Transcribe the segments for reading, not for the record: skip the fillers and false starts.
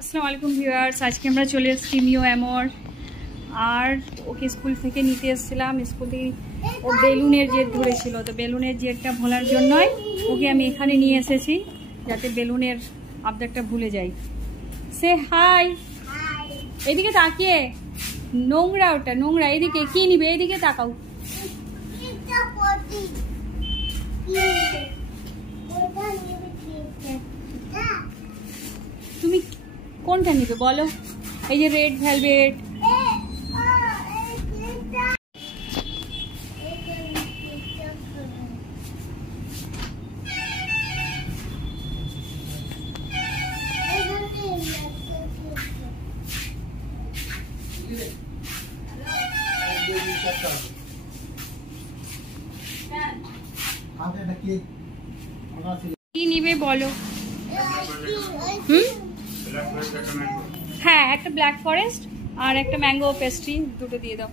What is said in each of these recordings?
আসসালামু আলাইকুম ভিউয়ার্স, আজকে আমরা চলে এসেছি মিও অ্যামর। আর ওকে স্কুল থেকে নিতে এসেছিলাম। স্কুল থেকে ও বেলুনের জেদ ধরেছিল, তো বেলুনের জেদটা ভোলার জন্যই ওকে আমি এখানে নিয়ে এসেছি, যাতে বেলুনের আবদারটা ভুলে যাই। সে হাই, এদিকে তাকিয়ে, নোংরা ওটা নোংরা, এদিকে কি নিবে, এদিকে তাকাও। তুমি কোনটা নিবে বলো? এই যে রেড ভেলভেট, কি নিবে বলো? হ্যাঁ, একটা ব্ল্যাক ফরেস্ট আর একটা ম্যাঙ্গো পেস্ট্রি, দুটো দিয়ে দাও।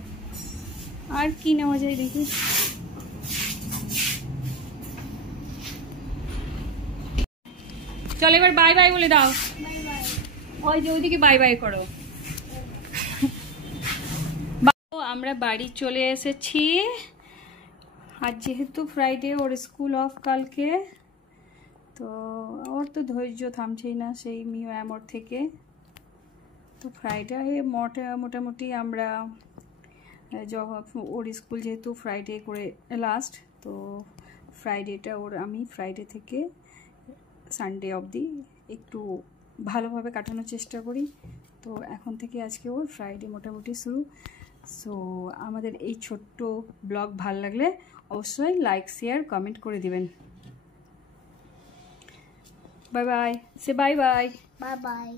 আর কি নেওয়া যায় দেখি। চলো এবার বাই বাই বলে দাও। ওই যে ওইদিকে বাই বাই করো। আমরা বাড়ি চলে এসেছি। আর যেহেতু ফ্রাইডে, ওর স্কুল অফ কালকে, তো ওর তো ধৈর্য থামছেই না সেই মিও অ্যামর থেকে। তো ফ্রাইডে মোটামুটি আমরা ওর স্কুল যেহেতু ফ্রাইডে করে লাস্ট, তো ফ্রাইডেটা আমি ফ্রাইডে থেকে সানডে অবধি একটু ভালোভাবে কাটানোর চেষ্টা করি। তো এখন থেকে আজকে ওর ফ্রাইডে মোটামুটি শুরু। সো আমাদের এই ছোট্ট ব্লগ ভালো লাগলে অবশ্যই লাইক, শেয়ার, কমেন্ট করে দিবেন। বাই বাই, সে বাই বাই। Bye bye.